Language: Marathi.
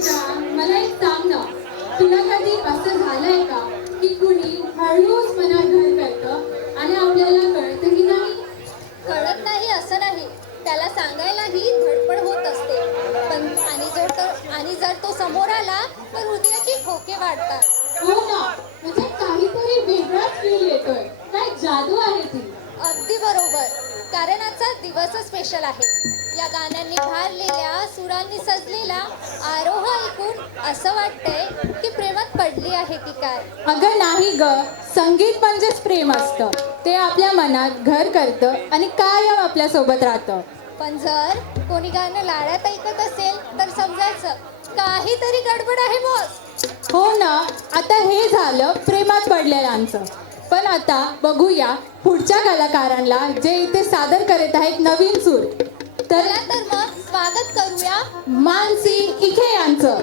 पूजा, मला एक सांग ना, तुला कधी असं झालंय का की कुणी हळूच मनात घर करतं आणि आपल्याला कळतं की नाही? कळत नाही असं नाही, त्याला सांगायलाही धडपड होत असते. पण आणि जर तो समोर आला तर हृदयाची ठोके वाढतात. हो ना, म्हणजे काहीतरी वेगळाच फील येतोय. काय जादू आहे ती. अगदी बरोबर, कारण आजचा दिवसच स्पेशल आहे. या गाण्यांनी भारलेल्या सुरांनी सजलेला आरोह ऐकून असं वाटतंय की प्रेमात पडली आहे की काय. अगं नाही ग, संगीत म्हणजेच प्रेम असतं. ते आपल्या मनात घर करतं आणि कायम आपल्या सोबत राहतं. पण जर कोणी गाणं लाडात ऐकत असेल तर समजायचं काहीतरी गडबड आहे बॉस. हो ना, आता हे झालं प्रेमात पडलेल्यांचं. पण आता बघूया पुढच्या कलाकारांना, जे इथे सादर करत आहेत नवीन सूर. तर चला तर मग स्वागत करूया मानसी इखे यांचं.